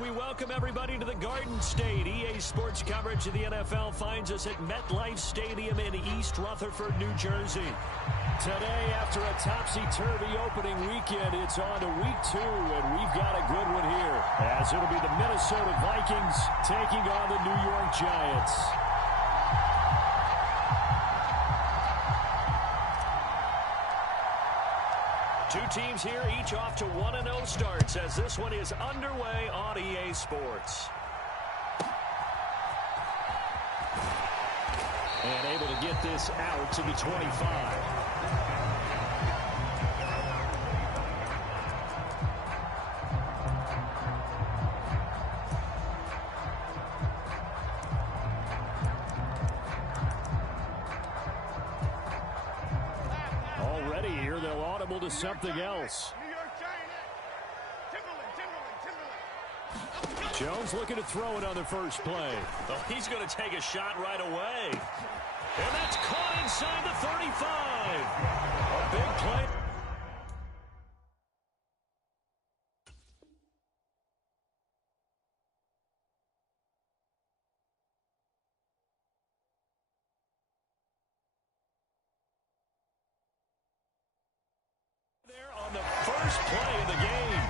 We welcome everybody to the Garden State. EA Sports coverage of the NFL finds us at MetLife Stadium in East Rutherford, New Jersey. Today, after a topsy-turvy opening weekend, it's on to week 2, and we've got a good one here, as it'll be the Minnesota Vikings taking on the New York Giants. Two teams here, each off to 1-0 starts, as this one is underway on EA Sports. And able to get this out to the 25. Already here, they'll audible to something else. Jones looking to throw it on the first play. Oh, he's going to take a shot right away. And that's caught inside the 35. A big play. There on the first play of the game,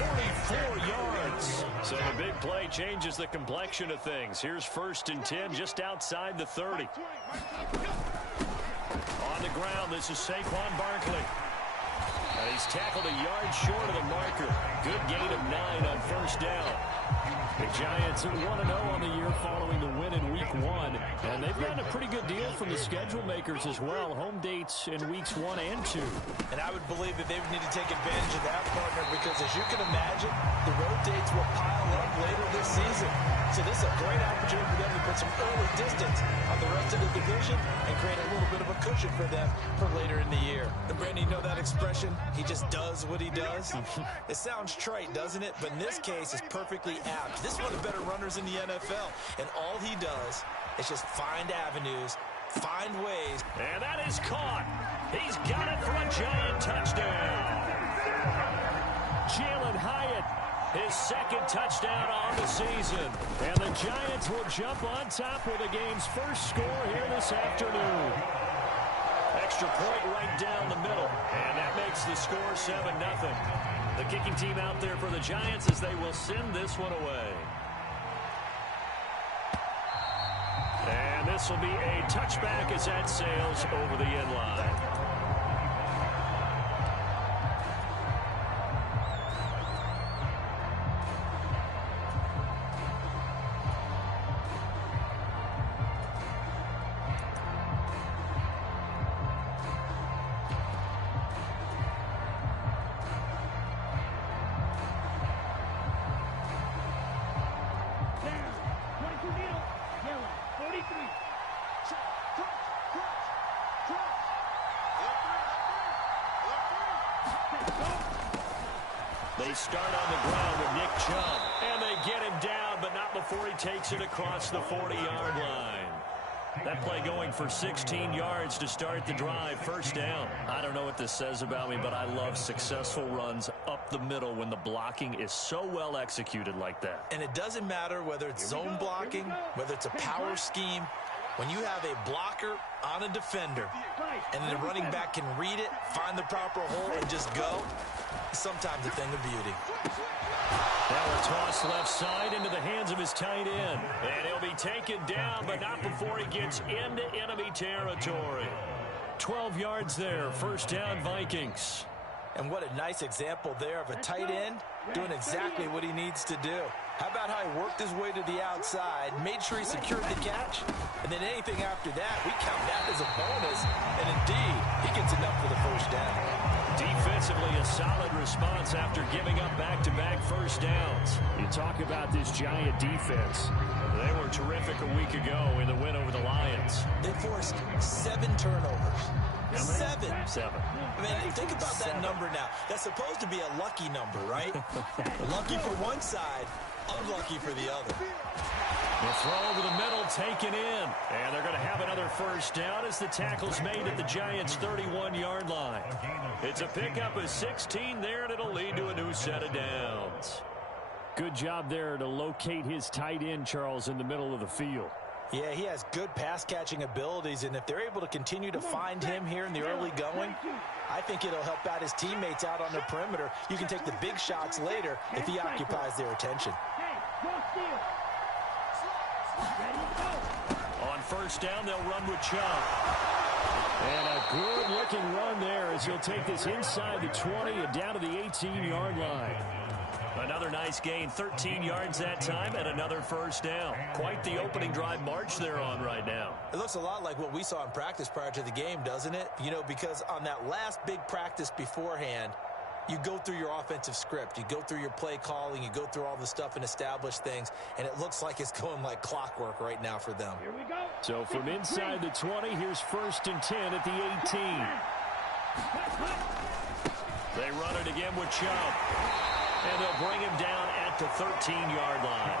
44 yards. So the big play changes the complexion of things. Here's 1st and 10 just outside the 30. On the ground, this is Saquon Barkley. And he's tackled a yard short of the marker. Good gain of 9 on first down. The Giants are 1-0 on the year following the win in Week 1. And they've gotten a pretty good deal from the schedule makers as well. Home dates in Weeks 1 and 2. And I would believe that they would need to take advantage of that, partner, because as you can imagine, the road dates will pile up later this season. So this is a great opportunity for them to put some early distance on the rest of the division and create a little bit of a cushion for them for later in the year. And Brandon, you know that expression? He just does what he does. It sounds trite, doesn't it? But in this case, it's perfectly apt. This is one of the better runners in the NFL. And all he does is just find avenues, find ways. And that is caught. He's got it for a Giant touchdown. Jalen Hyatt, his 2nd touchdown on the season. And the Giants will jump on top with the game's first score here this afternoon. Extra point right down the middle. And that makes the score 7-0. The kicking team out there for the Giants as they will send this one away. And this will be a touchback as that sails over the end line. They start on the ground with Nick Chubb, and they get him down, but not before he takes it across the 40-yard line. That play going for 16 yards to start the drive, first down. I don't know what this says about me, but I love successful runs up the middle when the blocking is so well executed like that. And it doesn't matter whether it's zone blocking, whether it's a power scheme. When you have a blocker on a defender and the running back can read it, find the proper hole, and just go, sometimes a thing of beauty. Now a toss left side into the hands of his tight end. And he'll be taken down, but not before he gets into enemy territory. 12 yards there, first down Vikings. And what a nice example there of a tight end doing exactly what he needs to do. How about how he worked his way to the outside, made sure he secured the catch, and then anything after that, we count that as a bonus. And indeed, he gets enough for the first down. Defensively, a solid response after giving up back-to-back first downs. You talk about this Giant defense. They were terrific a week ago in the win over the Lions. They forced 7 turnovers. 7. I mean, think about that number now. That's supposed to be a lucky number, right? Lucky for one side, unlucky for the other. The throw over the middle, taken in. And they're going to have another first down as the tackle's made at the Giants' 31-yard line. It's a pickup of 16 there, and it'll lead to a new set of downs. Good job there to locate his tight end, Charles, in the middle of the field. Yeah, he has good pass-catching abilities, and if they're able to continue to find him here in the early going, I think it'll help out his teammates out on the perimeter. You can take the big shots later if he occupies their attention. On first down, they'll run with Chubb. And a good-looking run there as he'll take this inside the 20 and down to the 18-yard line. Another nice gain, 13 yards that time, and another first down. Quite the opening drive march they're on right now. It looks a lot like what we saw in practice prior to the game, doesn't it? You know, because on that last big practice beforehand, you go through your offensive script. You go through your play calling. You go through all the stuff and establish things, and it looks like it's going like clockwork right now for them. Here we go. So from inside the 20, here's first and 10 at the 18. They run it again with Chubb. And they'll bring him down at the 13-yard line.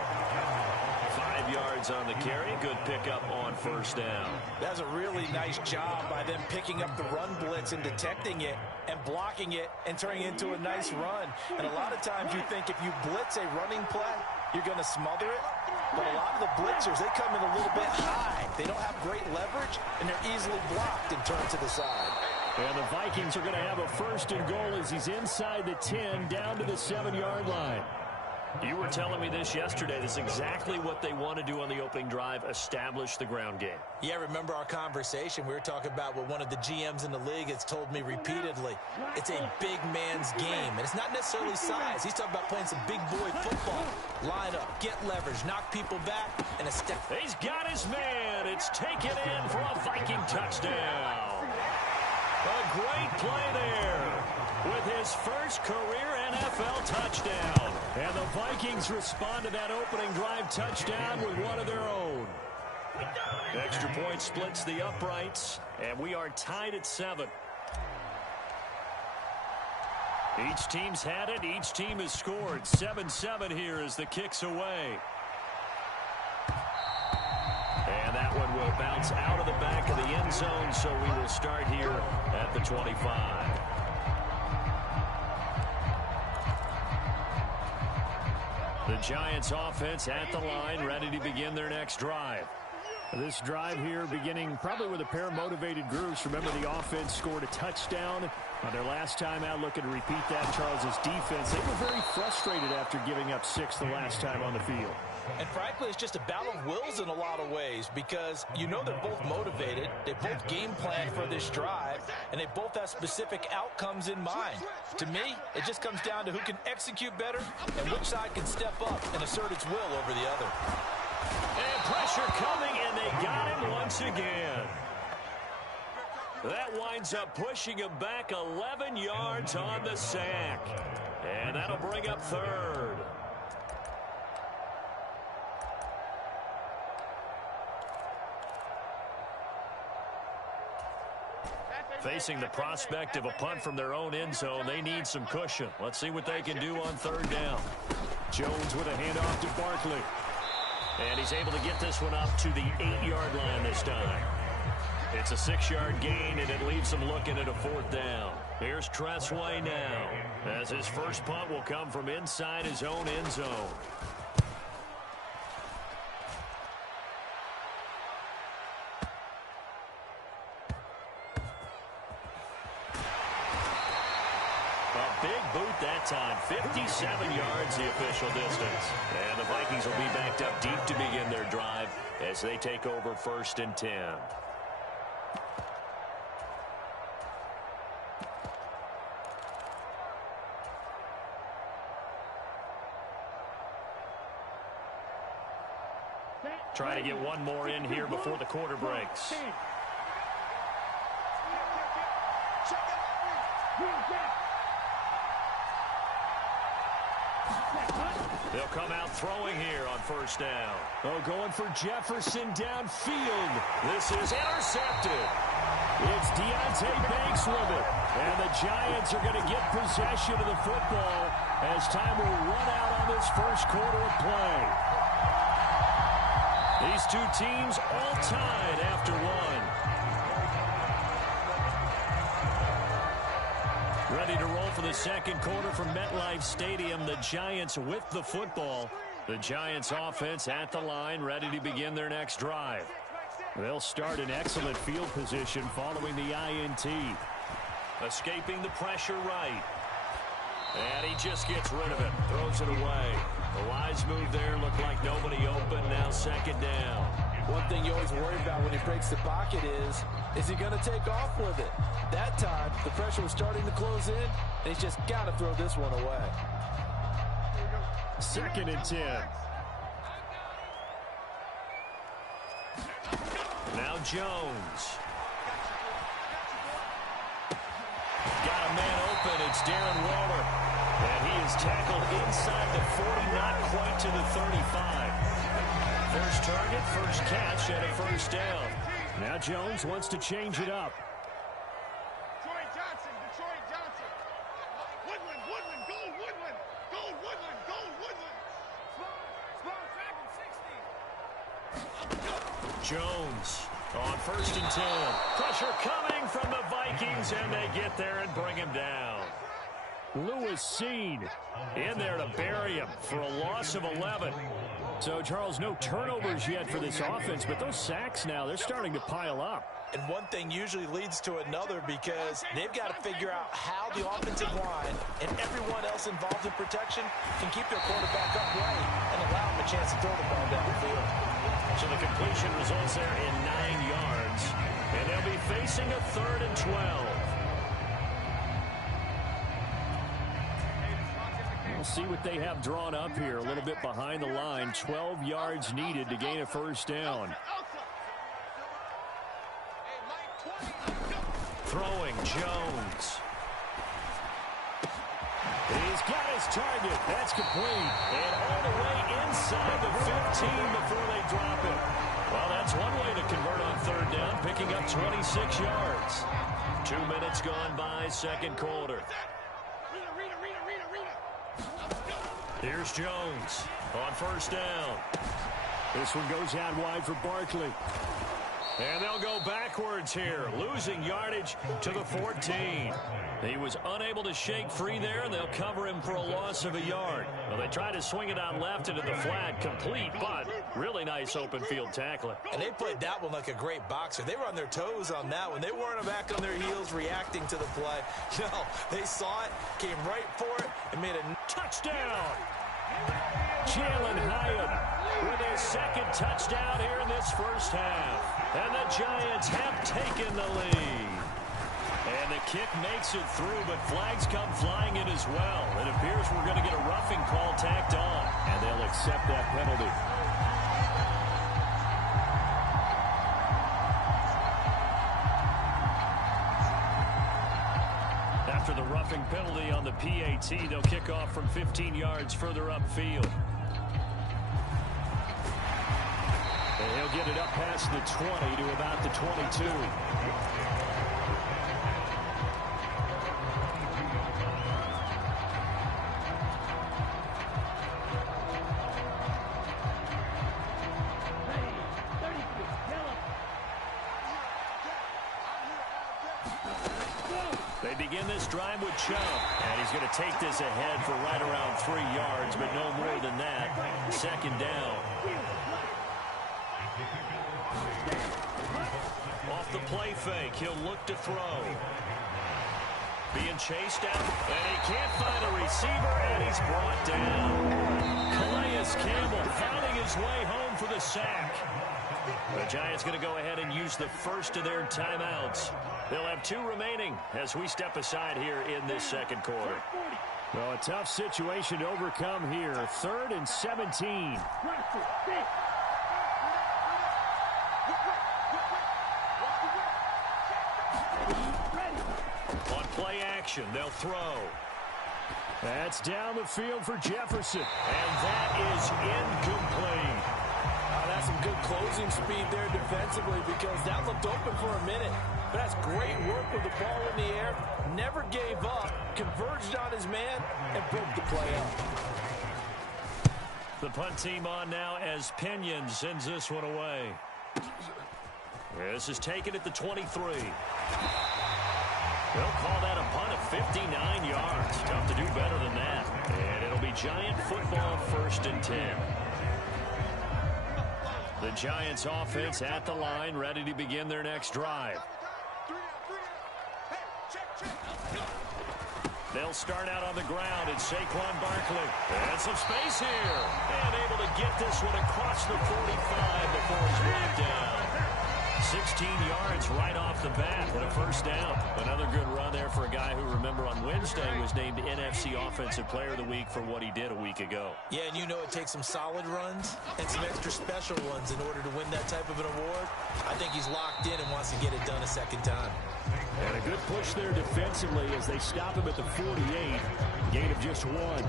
5 yards on the carry. Good pickup on first down. That's a really nice job by them picking up the run blitz and detecting it and blocking it and turning it into a nice run. And a lot of times you think if you blitz a running play, you're going to smother it. But a lot of the blitzers, they come in a little bit high. They don't have great leverage, and they're easily blocked and turned to the side. And the Vikings are going to have a first and goal as he's inside the 10 down to the 7-yard line. You were telling me this yesterday. This is exactly what they want to do on the opening drive, establish the ground game. Yeah, remember our conversation. We were talking about what one of the GMs in the league has told me repeatedly. It's a big man's game, and it's not necessarily size. He's talking about playing some big boy football. Line up, get leverage, knock people back, and a step. He's got his man. It's taken in for a Viking touchdown. A great play there with his first career NFL touchdown. And the Vikings respond to that opening drive touchdown with one of their own. Extra point splits the uprights, and we are tied at 7. Each team's had it. Each team has scored. 7-7 here as the kick's away. And that one will bounce out of the back of the end zone, so we will start here at the 25. The Giants offense at the line, ready to begin their next drive. This drive here beginning probably with a pair of motivated groups. Remember, the offense scored a touchdown on their last time out. Looking to repeat that. Charles's defense, they were very frustrated after giving up 6 the last time on the field. And frankly, it's just a battle of wills in a lot of ways because you know they're both motivated. They both game plan for this drive, and they both have specific outcomes in mind. To me, it just comes down to who can execute better and which side can step up and assert its will over the other. And pressure coming, and they got him once again. That winds up pushing him back 11 yards on the sack. And that'll bring up third. Facing the prospect of a punt from their own end zone, they need some cushion. Let's see what they can do on third down. Jones with a handoff to Barkley. And he's able to get this one up to the 8-yard line this time. It's a 6-yard gain, and it leaves him looking at a fourth down. Here's Tressway now, as his first punt will come from inside his own end zone. Big boot that time, 57 yards the official distance. And the Vikings will be backed up deep to begin their drive as they take over first and 10. Try to get one more in here before the quarter breaks. They'll come out throwing here on first down. Oh, going for Jefferson downfield. This is intercepted. It's Deontay Banks with it. And the Giants are going to get possession of the football as time will run out on this first quarter of play. These two teams all tied after one. Ready ready to roll for the second quarter from MetLife Stadium. The Giants with the football. The Giants offense at the line, ready to begin their next drive. They'll start in excellent field position following the INT. Escaping the pressure right. And he just gets rid of it. Throws it away. The wise move there. Looked like nobody open. Now second down. One thing you always worry about when he breaks the pocket is he going to take off with it? That time, the pressure was starting to close in, and he's just got to throw this one away. 2nd and 10. Now Jones. Got a man open. It's Darren Waller. And he is tackled inside the 40, not quite to the 35. First target, first catch, and a first down. Now Jones wants to change it up. Detroit Johnson. Woodland, gold Woodland. Gold Woodland. Small track and 60. Jones On 1st and 10. Pressure coming from the Vikings, and they get there and bring him down. Lewis Seen in there to bury him for a loss of 11. So, Charles, no turnovers yet for this offense, but those sacks now, they're starting to pile up. And one thing usually leads to another because they've got to figure out how the offensive line and everyone else involved in protection can keep their quarterback upright and allow him a chance to throw the ball down the field. So the completion results there in 9 yards. And they'll be facing a 3rd and 12. We'll see what they have drawn up here. A little bit behind the line. 12 yards needed to gain a first down. Throwing Jones. He's got his target. That's complete. And all the way inside the 15 before they drop it. Well, that's one way to convert on 3rd down, picking up 26 yards. 2 minutes gone by, second quarter. Here's Jones on 1st down. This one goes out wide for Barkley. And they'll go backwards here, losing yardage to the 14. He was unable to shake free there, and they'll cover him for a loss of a yard. Well, they try to swing it out left into the flat, complete, but really nice open field tackling. And they played that one like a great boxer. They were on their toes on that one. They weren't back on their heels reacting to the play. No, they saw it, came right for it, and made a touchdown. Jalen Hyatt with his 2nd touchdown here in this first half. And the Giants have taken the lead. And the kick makes it through, but flags come flying in as well. It appears we're going to get a roughing call tacked on. And they'll accept that penalty. After the roughing penalty on the PAT, they'll kick off from 15 yards further upfield. And he'll get it up past the 20 to about the 22. They begin this drive with Chubb, and he's going to take this ahead for right around 3 yards, but no more than that. 2nd down. Off the play fake, he'll look to throw. Being chased out, and he can't find a receiver, and he's brought down. Calais Campbell finding his way home for the sack. The Giants going to go ahead and use the first of their timeouts. They'll have 2 remaining as we step aside here in this second quarter. Well, a tough situation to overcome here. 3rd and 17. On play action, they'll throw. That's down the field for Jefferson. And that is incomplete. That's some good closing speed there defensively because that looked open for a minute. But that's great work with the ball in the air. Never gave up, converged on his man, and broke the play up. The punt team on now as Pinion sends this one away. This is taken at the 23. They'll call that a punt of 59 yards. Tough to do better than that. And it'll be Giant football, 1st and 10. The Giants offense at the line, ready to begin their next drive. They'll start out on the ground. It's Saquon Barkley. And some space here. And able to get this one across the 45 before he's brought down. 16 yards right off the bat and a 1st down. Another good run there for a guy who, remember, on Wednesday was named NFC Offensive Player of the Week for what he did a week ago. Yeah, and you know it takes some solid runs and some extra special ones in order to win that type of an award. I think he's locked in and wants to get it done a 2nd time. And a good push there defensively as they stop him at the 48. Gain of just 1.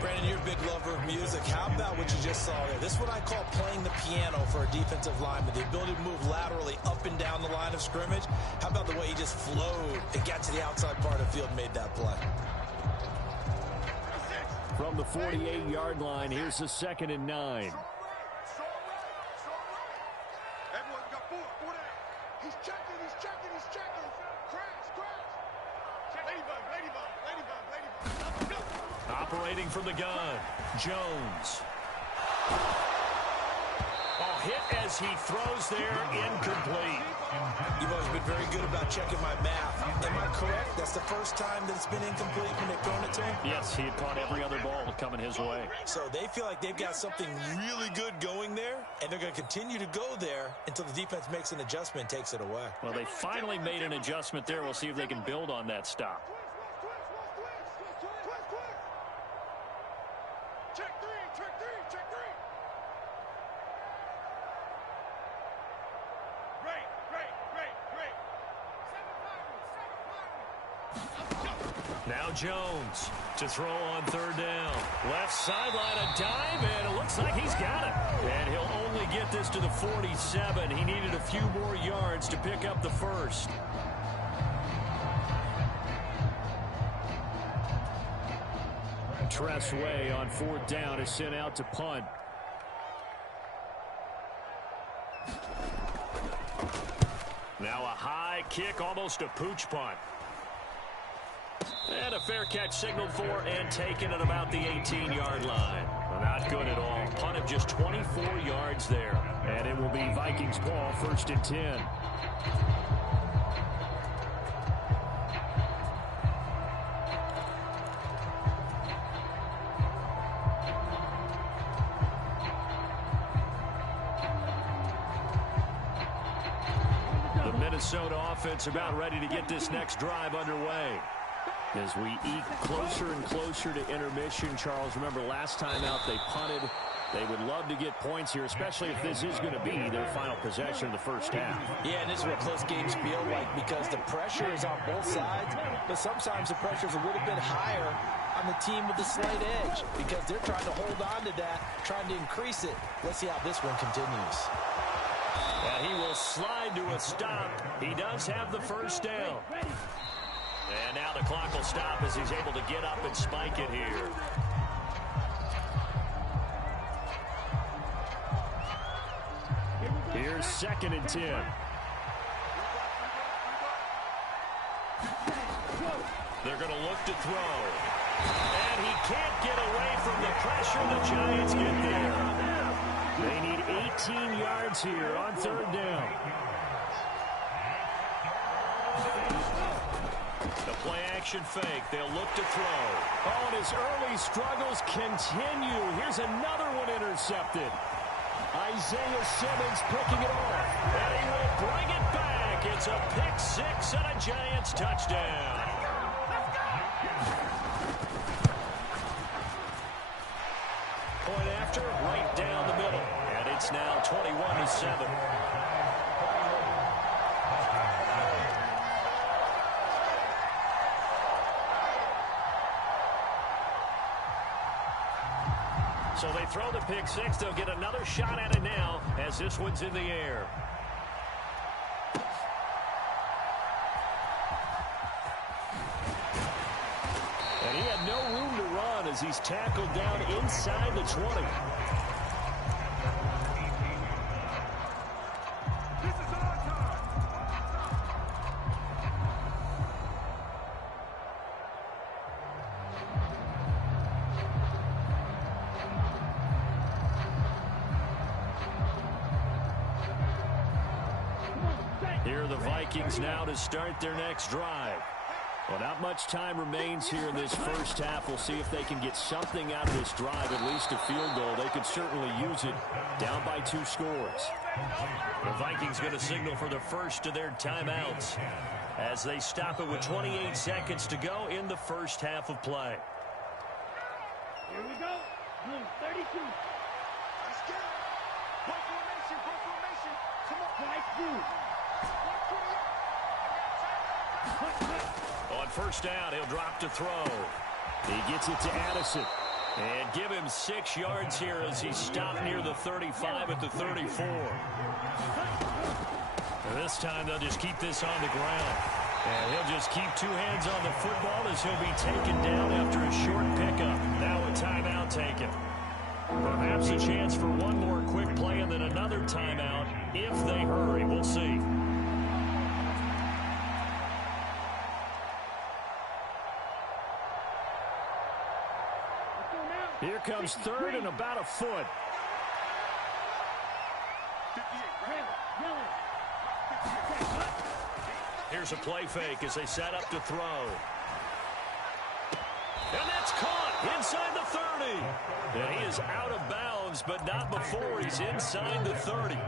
Brandon, you're a big lover of music. How about what you just saw there? This is what I call playing the piano for a defensive lineman. The ability to move laterally up and down the line of scrimmage. How about the way he just flowed and got to the outside part of the field and made that play? From the 48-yard line, here's the 2nd and 9. Everyone got 4 down. He's checking. Crash. Ladybug. Operating from the gun, Jones. Oh, hit as he throws there, incomplete. You've always been very good about checking my math. Am I correct? That's the first time that it's been incomplete when they've thrown it to him? Yes, he had caught every other ball coming his way. So they feel like they've got something really good going there, and they're going to continue to go there until the defense makes an adjustment and takes it away. Well, they finally made an adjustment there. We'll see if they can build on that stop. Check three. Great. Now Jones to throw on 3rd down. Left sideline, a dive, and it looks like he's got it. And he'll only get this to the 47. He needed a few more yards to pick up the 1st. Tressway on 4th down is sent out to punt. Now a high kick, almost a pooch punt. And a fair catch signaled for and taken at about the 18-yard line. Well, not good at all. Punt of just 24 yards there. And it will be Vikings ball, 1st and 10. Minnesota offense about ready to get this next drive underway. As we eke closer and closer to intermission, Charles, remember last time out they punted. They would love to get points here, especially if this is going to be their final possession of the 1st half. Yeah, and this is what close games feel like because the pressure is on both sides, but sometimes the pressure is a little bit higher on the team with the slight edge because they're trying to hold on to that, trying to increase it. Let's see how this one continues. And he will slide to a stop. He does have the 1st down. And now the clock will stop as he's able to get up and spike it here. Here's 2nd and 10. They're going to look to throw. And he can't get away from the pressure. The Giants get there. They need 18 yards here on 3rd down. The play-action fake. They'll look to throw. Oh, and his early struggles continue. Here's another one intercepted. Isaiah Simmons picking it off. And he will bring it back. It's a pick 6 and a Giants touchdown. Point after, right down the middle. And it's now 21-7. So they throw the pick 6. They'll get another shot at it now as this one's in the air. And he had no room to run as he's tackled down inside the 20. Here are the Vikings now to start their next drive. Well, not much time remains here in this first half. We'll see if they can get something out of this drive, at least a field goal. They could certainly use it down by 2 scores. The Vikings going to signal for the first of their timeouts as they stop it with 28 seconds to go in the first half of play. Here we go. 32. Let's get it. One formation, one formation. Come on. Nice move. On first down, he'll drop to throw. He gets it to Addison. And give him 6 yards here as he stopped near the 35 at the 34. And this time they'll just keep this on the ground. And he'll just keep 2 hands on the football as he'll be taken down after a short pickup. Now a timeout taken. Perhaps a chance for one more quick play and then another timeout if they hurry. We'll see. Here comes third and about a foot. Here's a play fake as they set up to throw. And that's caught inside the 30. And he is out of bounds, but not before he's inside the 30.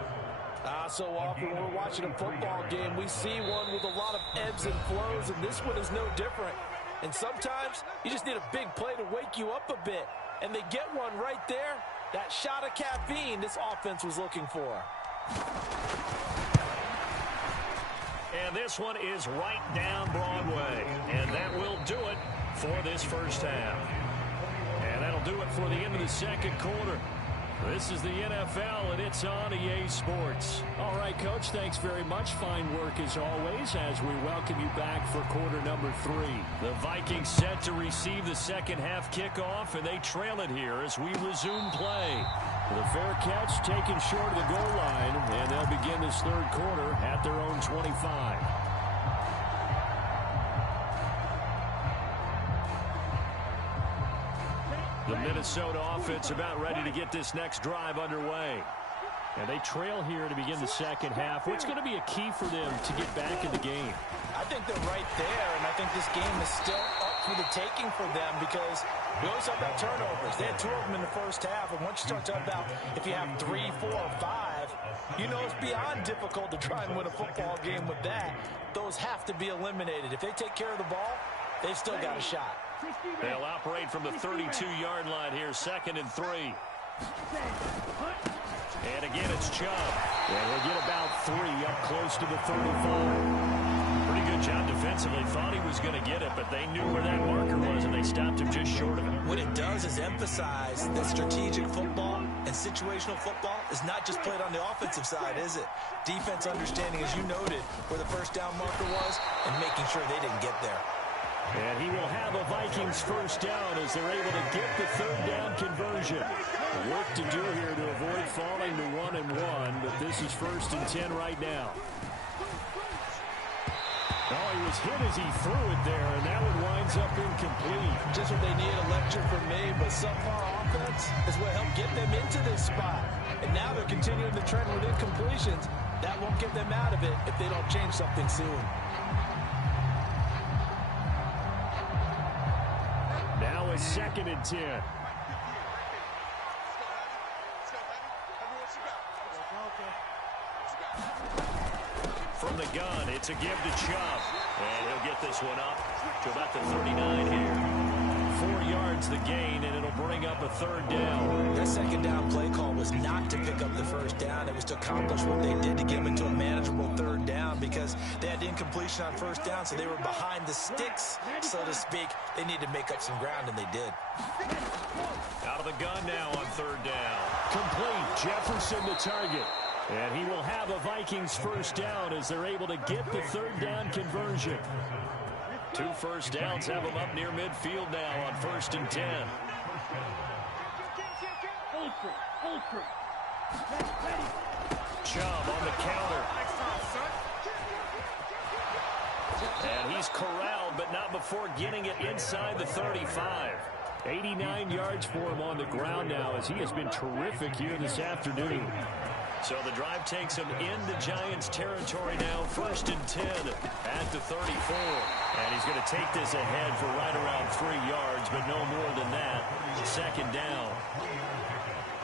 So often when we're watching a football game, we see one with a lot of ebbs and flows, and this one is no different. And sometimes you just need a big play to wake you up a bit. And they get one right there. That shot of caffeine this offense was looking for. And this one is right down Broadway. And that will do it for this first half. And that'll do it for the end of the second quarter. This is the NFL, and it's on EA Sports. All right, Coach, thanks very much. Fine work as always as we welcome you back for quarter number 3. The Vikings set to receive the second half kickoff, and they trail it here as we resume play. The fair catch taken short of the goal line, and they'll begin this third quarter at their own 25. The Minnesota offense about ready to get this next drive underway. And they trail here to begin the second half. What's going to be a key for them to get back in the game? I think they're right there, and I think this game is still up for the taking for them because we always talk about turnovers. They had 2 of them in the first half, and once you start talking about if you have 3, 4, 5, you know it's beyond difficult to try and win a football game with that. Those have to be eliminated. If they take care of the ball, they've still got a shot. They'll operate from the 32-yard line here, 2nd and 3. And again, it's Chubb. And he'll get about 3 up close to the 35. Pretty good job defensively. Thought he was going to get it, but they knew where that marker was, and they stopped him just short of it. What it does is emphasize that strategic football and situational football is not just played on the offensive side, is it? Defense understanding, as you noted, where the first down marker was and making sure they didn't get there. And he will have a Vikings first down as they're able to get the third down conversion. Work to do here to avoid falling to 1 and 1, but this is 1st and 10 right now. Oh, he was hit as he threw it there, and that one winds up incomplete. Just what they need, a lecture from me, but subpar offense is what helped get them into this spot. And now they're continuing the trend with incompletions. That won't get them out of it if they don't change something soon. Now it's 2nd and 10. From the gun, it's a give to Chubb. And he'll get this one up to about the 39 here. 4 yards the gain, and it'll bring up a third down. Their second down play call was not to pick up the first down. It was to accomplish what they did to get them into a manageable third down because they had incompletion on first down, so they were behind the sticks, so to speak. They needed to make up some ground, and they did. Out of the gun now on third down. Complete. Jefferson the target. And he will have a Vikings first down as they're able to get the third down conversion. 2 first downs have them up near midfield now on 1st and 10. Chubb on the counter. And he's corralled, but not before getting it inside the 35. 89 yards for him on the ground now as he has been terrific here this afternoon. So the drive takes him into Giants territory now, 1st and 10 at the 34. And he's going to take this ahead for right around 3 yards, but no more than that. 2nd down.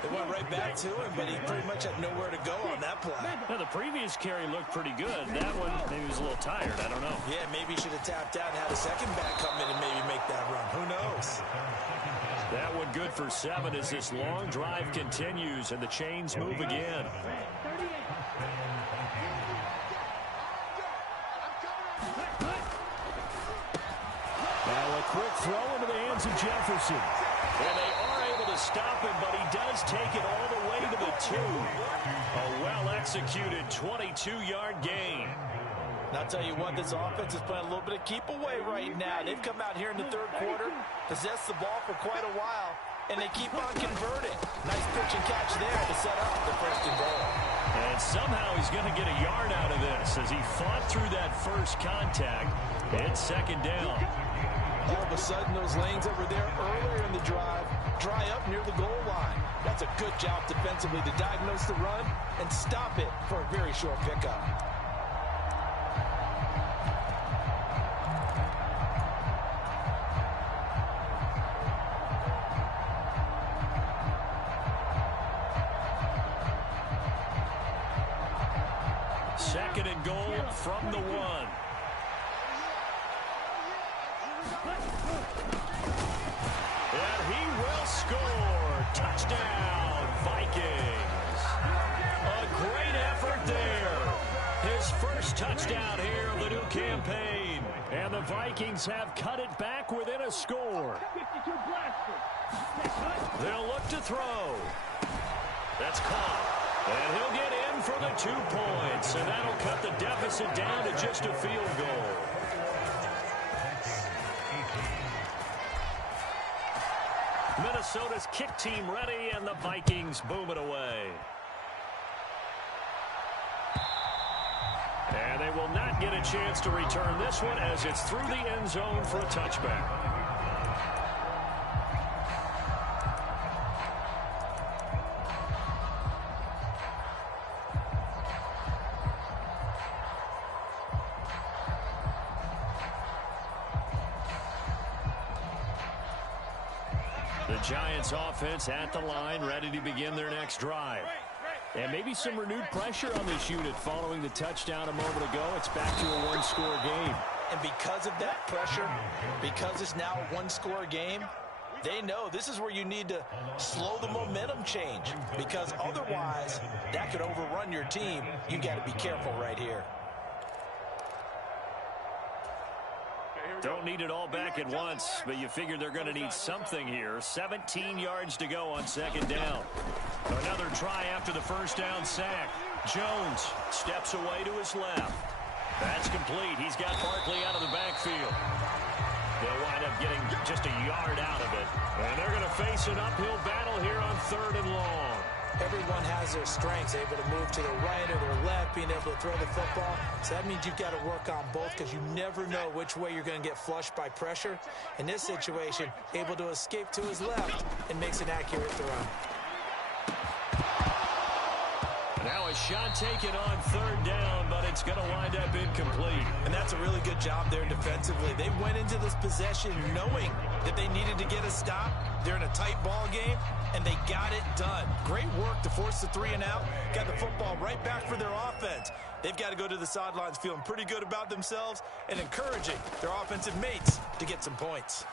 They went right back to him, but he pretty much had nowhere to go on that play. Now, the previous carry looked pretty good. That one, maybe he was a little tired. I don't know. Yeah, maybe he should have tapped out and had a second back come in and maybe make that run. Who knows? That one good for 7 as this long drive continues and the chains move again. Now a quick throw into the hands of Jefferson. And they are able to stop him, but he does take it all the way to the 2. A well-executed 22-yard gain. And I'll tell you what, this offense is playing a little bit of keep away right now. They've come out here in the 3rd quarter, possessed the ball for quite a while, and they keep on converting. Nice pitch and catch there to set up the 1st and goal. And somehow he's going to get a yard out of this as he fought through that first contact. It's 2nd down. All of a sudden, those lanes that were there earlier in the drive dry up near the goal line. That's a good job defensively to diagnose the run and stop it for a very short pickup. Second and goal from the 1. And he will score. Touchdown, Vikings. A great effort there. His first touchdown here of the new campaign. And the Vikings have cut it back within a score. They'll look to throw. That's caught. And he'll get in for the 2 points. And that'll cut the deficit down to just a field goal. Minnesota's kick team ready, and the Vikings boom it away. And they will not get a chance to return this one as it's through the end zone for a touchback. The Giants offense at the line, ready to begin their next drive. And maybe some renewed pressure on this unit following the touchdown a moment ago. It's back to a 1-score game. And because of that pressure, because it's now a 1-score game, they know this is where you need to slow the momentum change. Because otherwise, that could overrun your team. You got to be careful right here. Don't need it all back at once, but you figure they're going to need something here. 17 yards to go on 2nd down. Another try after the first down sack. Jones steps away to his left. That's complete. He's got Barkley out of the backfield. They'll wind up getting just a yard out of it. And they're going to face an uphill battle here on 3rd and long. Everyone has their strengths, able to move to the right or their left, being able to throw the football. So that means you've got to work on both because you never know which way you're going to get flushed by pressure. In this situation, able to escape to his left and makes an accurate throw. Now a shot taken on 3rd down, but it's going to wind up incomplete. And that's a really good job there defensively. They went into this possession knowing that they needed to get a stop. They're in a tight ball game, and they got it done. Great work to force the 3 and out. Got the football right back for their offense. They've got to go to the sidelines feeling pretty good about themselves and encouraging their offensive mates to get some points.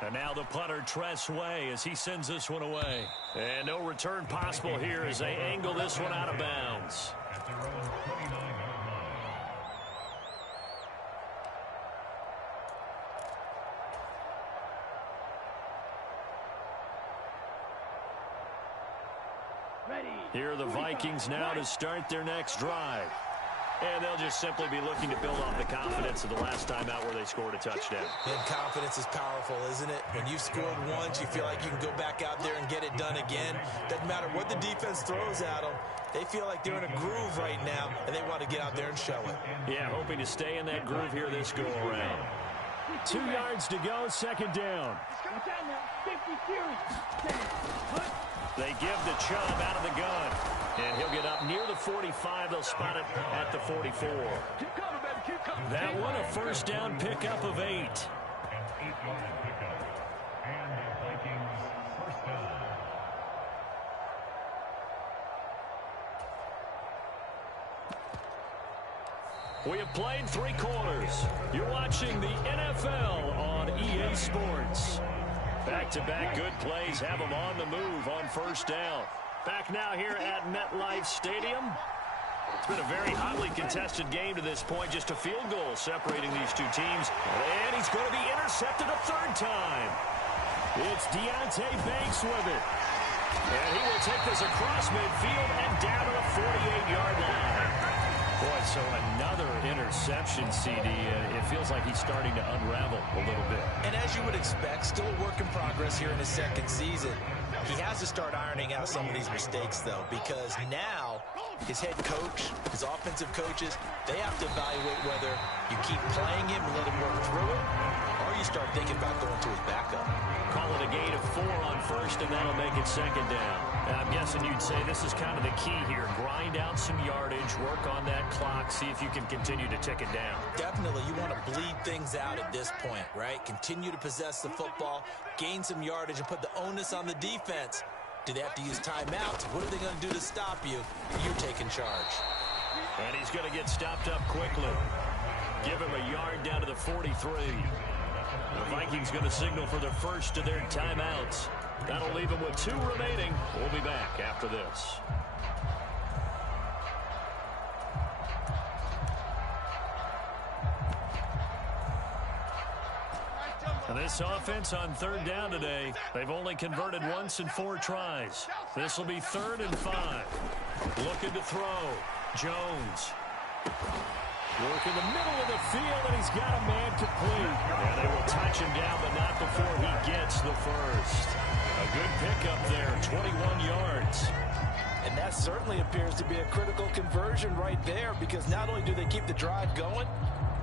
And now the punter, Tress Way, as he sends this one away. And no return possible here as they angle this one out of bounds. Here are the Vikings now to start their next drive. And they'll just simply be looking to build off the confidence of the last time out where they scored a touchdown. And confidence is powerful, isn't it? When you've scored once, you feel like you can go back out there and get it done again. Doesn't matter what the defense throws at them. They feel like they're in a groove right now, and they want to get out there and show it. Yeah, hoping to stay in that groove here this go-around. 2 yards to go, second down. Watch out now. 50 series. They give the Chubb out of the gun. And he'll get up near the 45. They'll spot it at the 44. Keep coming, baby. Keep coming. That one a first down pickup of 8. An 8-yard pickup. And the Vikings first down. We have played 3 quarters. You're watching the NFL on EA Sports. Back-to-back good plays have them on the move on first down. Back now here at MetLife Stadium. It's been a very hotly contested game to this point. Just a field goal separating these two teams. And he's going to be intercepted a 3rd time. It's Deontay Banks with it. And he will take this across midfield and down to the 48-yard line. Boy, so another interception, CD. It feels like he's starting to unravel a little bit. And as you would expect, still a work in progress here in his 2nd season. He has to start ironing out some of these mistakes, though, because now his head coach, his offensive coaches, they have to evaluate whether you keep playing him and let him work through it, or you start thinking about going to his backup. Call it a gain of 4 on first, and that'll make it second down. And I'm guessing you'd say this is kind of the key here. Grind out some yardage, work on that clock, see if you can continue to tick it down. Definitely, you want to bleed things out at this point, right? Continue to possess the football, gain some yardage, and put the onus on the defense. Do they have to use timeouts? What are they going to do to stop you? You're taking charge. And he's going to get stopped up quickly. Give him a yard down to the 43. The Vikings going to signal for their first of their timeouts. That'll leave them with 2 remaining. We'll be back after this. This offense on 3rd down today, they've only converted once in 4 tries. This will be 3rd and 5. Looking to throw. Jones. Work in the middle of the field, and he's got a man complete. And they will touch him down, but not before he gets the first. A good pickup there, 21 yards. And that certainly appears to be a critical conversion right there, because not only do they keep the drive going,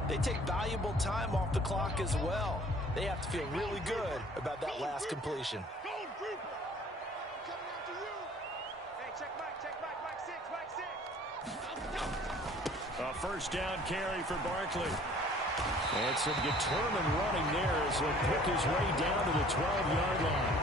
they take valuable time off the clock as well. They have to feel really good about that last completion. A first down carry for Barkley. And some determined running there as he'll pick his way down to the 12-yard line.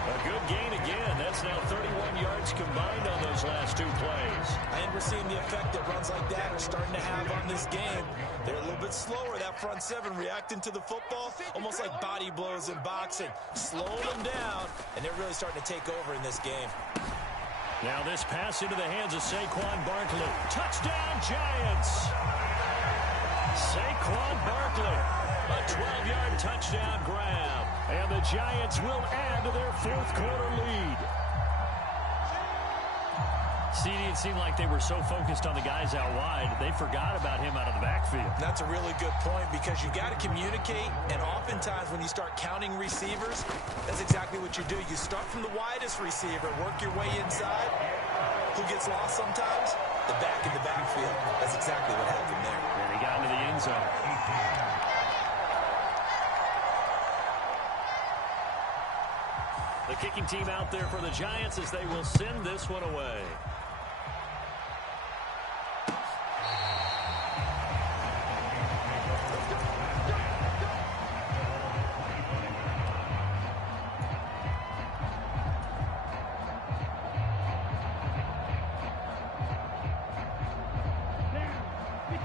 A good gain again. That's now 31 yards combined on those last 2 plays. And we're seeing the effect that runs like that are starting to have on this game. They're a little bit slower, that front 7, reacting to the football, almost like body blows in boxing. Slowing them down, and they're really starting to take over in this game. Now this pass into the hands of Saquon Barkley. Touchdown, Giants! Saquon Barkley, a 12-yard touchdown grab. And the Giants will add to their 4th quarter lead. CD, it seemed like they were so focused on the guys out wide, they forgot about him out of the backfield. That's a really good point, because you got to communicate, and oftentimes when you start counting receivers, that's exactly what you do. You start from the widest receiver, work your way inside. Who gets lost sometimes? The back in the backfield. That's exactly what happened there. And he got into the end zone. The kicking team out there for the Giants as they will send this one away.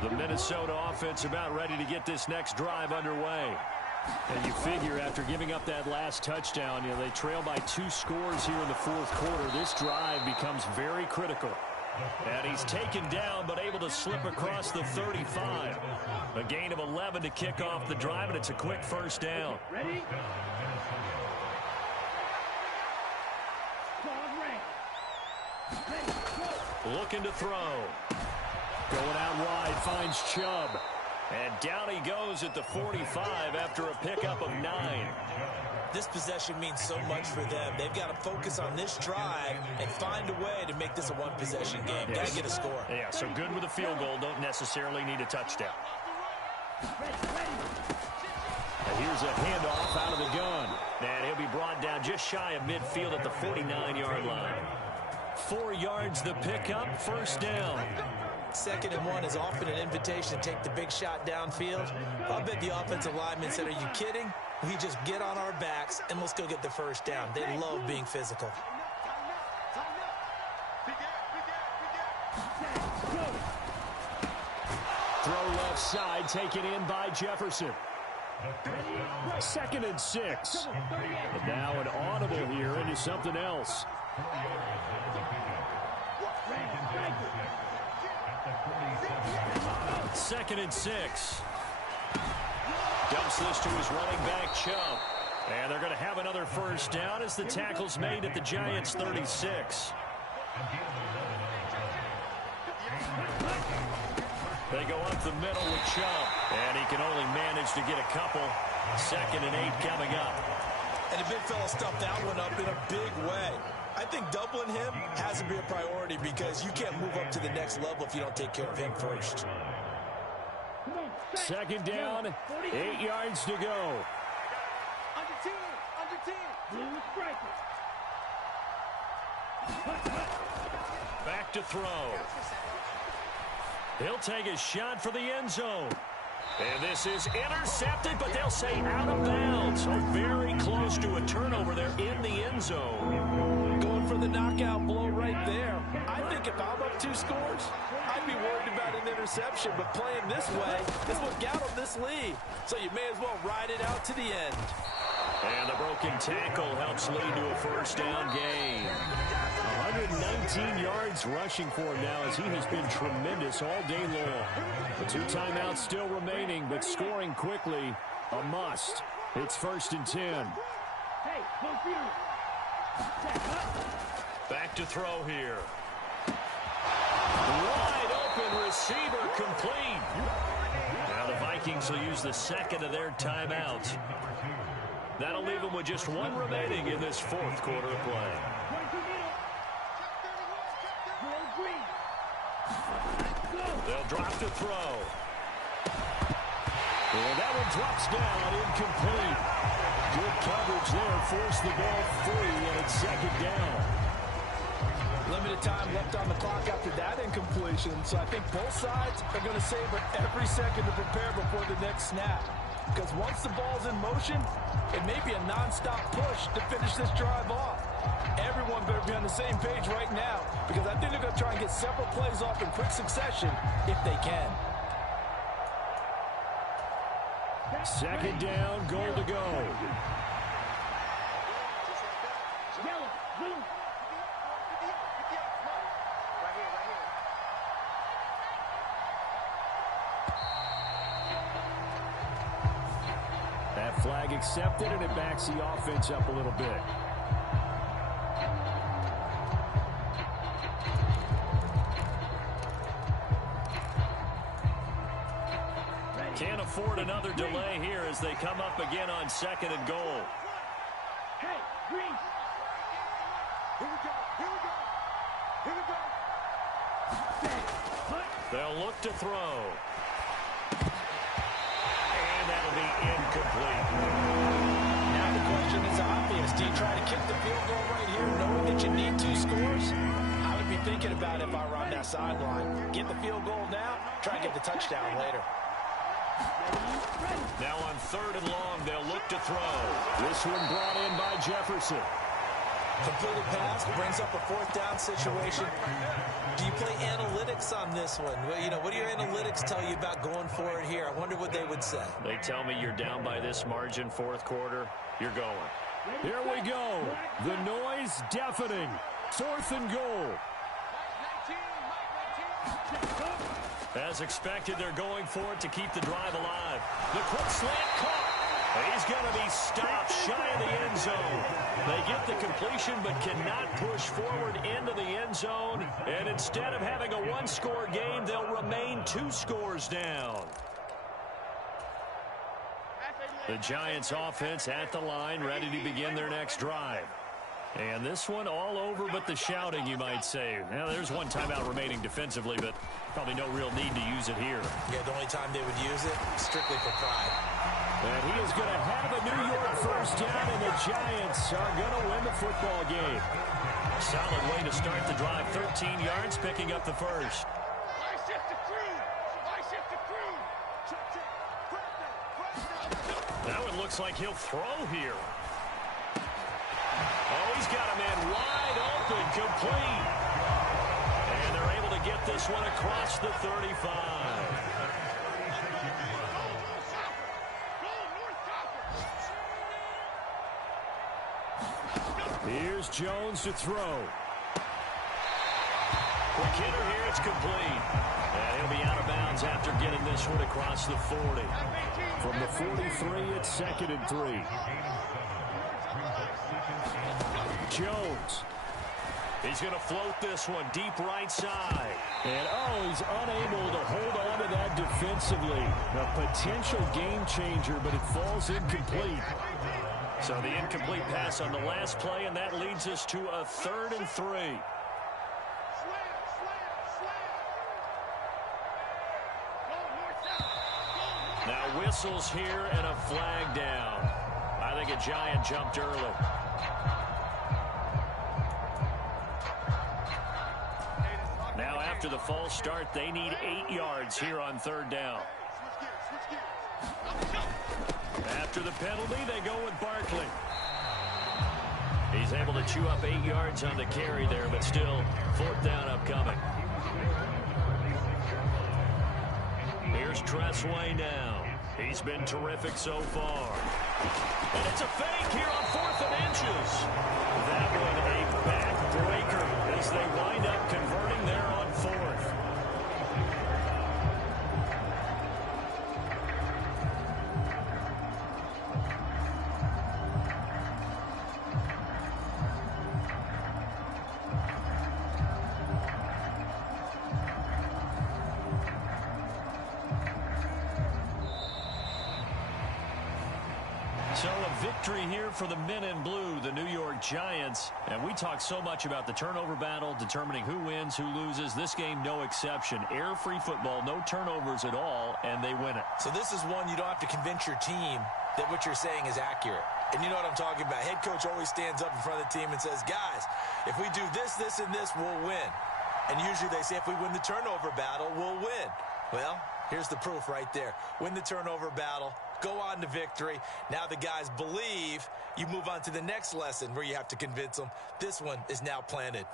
The Minnesota offense about ready to get this next drive underway. And you figure after giving up that last touchdown, they trail by 2 scores here in the 4th quarter. This drive becomes very critical. And he's taken down but able to slip across the 35. A gain of 11 to kick off the drive, and it's a quick first down. Ready? Looking to throw. Going out wide, finds Chubb. And down he goes at the 45 after a pickup of 9. This possession means so much for them. They've got to focus on this drive and find a way to make this a one-possession game. Yes. Got to get a score. Yeah, so good with a field goal. Don't necessarily need a touchdown. And here's a handoff out of the gun. And he'll be brought down just shy of midfield at the 49-yard line. 4 yards the pickup, first down. 2nd and 1 is often an invitation to take the big shot downfield. I bet the offensive lineman said, are you kidding? We just get on our backs and let's go get the first down. They love being physical. Throw left side, taken in by Jefferson. 2nd and 6. But now an audible here into something else. 2nd and 6. Dumps this to his running back, Chubb. And they're going to have another first down as the tackle's made at the Giants' 36. They go up the middle with Chubb. And he can only manage to get a couple. 2nd and 8 coming up. And the big fella stuffed that one up in a big way. I think doubling him has to be a priority because you can't move up to the next level if you don't take care of him first. 2nd down, 8 yards to go. Under 10, under 10. Blue striker. Back to throw. He'll take a shot for the end zone. And this is intercepted, but they'll say out of bounds. So very close to a turnover there in the end zone. Going for the knockout blow right there. I think if I'm up 2 scores, I'd be worried about an interception. But playing this way is what got them this lead. So you may as well ride it out to the end. And the broken tackle helps lead to a first down gain. 119 yards rushing for him now as he has been tremendous all day long. The 2 timeouts still remaining, but scoring quickly, a must. It's 1st and 10. Hey, go field. Back to throw here. Wide open receiver complete. Now the Vikings will use the 2nd of their timeouts. That'll leave them with just 1 remaining in this 4th quarter of play. They'll drop to throw. And that one drops down, incomplete. Good coverage there, forced the ball free, and it's 2nd down. Limited time left on the clock after that incompletion, so I think both sides are going to savor every second to prepare before the next snap. Because once the ball's in motion, it may be a non-stop push to finish this drive off. Everyone better be on the same page right now, because I think they're going to try and get several plays off in quick succession if they can. 2nd down, goal to go. Yellow, blue. That flag accepted, and it backs the offense up a little bit. Can't afford another delay here as they come up again on 2nd and goal. Hey, Grease. Here we go, here we go, here we go. They'll look to throw. And that'll be incomplete. Now the question is obvious. Do you try to kick the field goal right here knowing that you need 2 scores? I would be thinking about it if I were on that sideline. Get the field goal now, try and get the touchdown later. Now on 3rd and long, they'll look to throw. This one brought in by Jefferson. Completed pass brings up a 4th down situation. Do you play analytics on this one? Well, you know, what do your analytics tell you about going for it here? I wonder what they would say. They tell me you're down by this margin 4th quarter. You're going. Here we go. The noise deafening. 4th and goal. As expected, they're going for it to keep the drive alive. The quick slant caught. He's going to be stopped shy of the end zone. They get the completion but cannot push forward into the end zone. And instead of having a 1-score game, they'll remain 2 scores down. The Giants offense at the line, ready to begin their next drive. And this one all over but the shouting, you might say. Now, there's one timeout remaining defensively, but probably no real need to use it here. Yeah, the only time they would use it, strictly for pride. And he is going to have a New York first down, and the Giants are going to win the football game. Solid way to start the drive. 13 yards, picking up the first. Now it looks like he'll throw here. Oh, he's got a man wide open, complete. And they're able to get this one across the 35. Here's Jones to throw. Quick hitter here, it's complete. And he'll be out of bounds after getting this one across the 40. From the 43, it's 2nd and 3. Jones. He's going to float this one deep right side. And, oh, he's unable to hold on to that defensively. A potential game changer, but it falls incomplete. So the incomplete pass on the last play, and that leads us to a 3rd and 3. Now whistles here and a flag down. I think a Giant jumped early. Now after the false start, they need 8 yards here on 3rd down. After the penalty, they go with Barkley. He's able to chew up 8 yards on the carry there, but still 4th down upcoming. Here's Tressway now. He's been terrific so far. And it's a fake here on 4th and inches. That one a backbreaker as they wind up converting there on 4th. So a victory here for the men in blue, the New York Giants. And we talk so much about the turnover battle, determining who wins, who loses. This game, no exception. Error-free football, no turnovers at all, and they win it. So this is one you don't have to convince your team that what you're saying is accurate. And you know what I'm talking about. Head coach always stands up in front of the team and says, guys, if we do this, this, and this, we'll win. And usually they say if we win the turnover battle, we'll win. Well, here's the proof right there. Win the turnover battle. Go on to victory. Now the guys believe. You move on to the next lesson where you have to convince them. This one is now planted.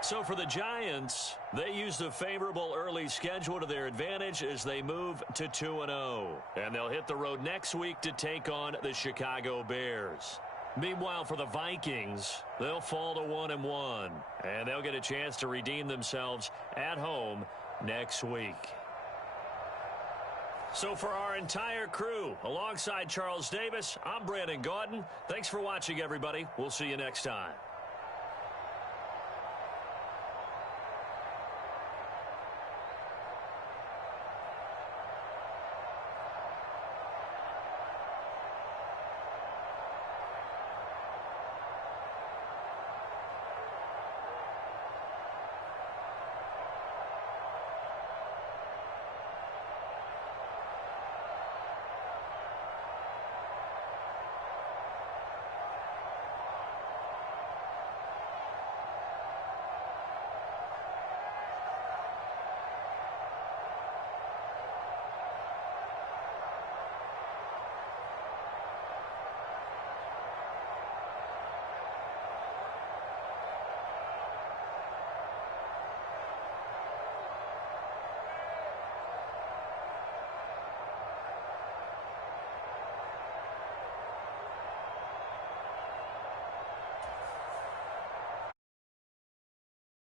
So for the Giants, they used a favorable early schedule to their advantage as they move to 2-0. And they'll hit the road next week to take on the Chicago Bears. Meanwhile, for the Vikings, they'll fall to 1-1. And they'll get a chance to redeem themselves at home next week. So for our entire crew, alongside Charles Davis, I'm Brandon Gaudin. Thanks for watching, everybody. We'll see you next time.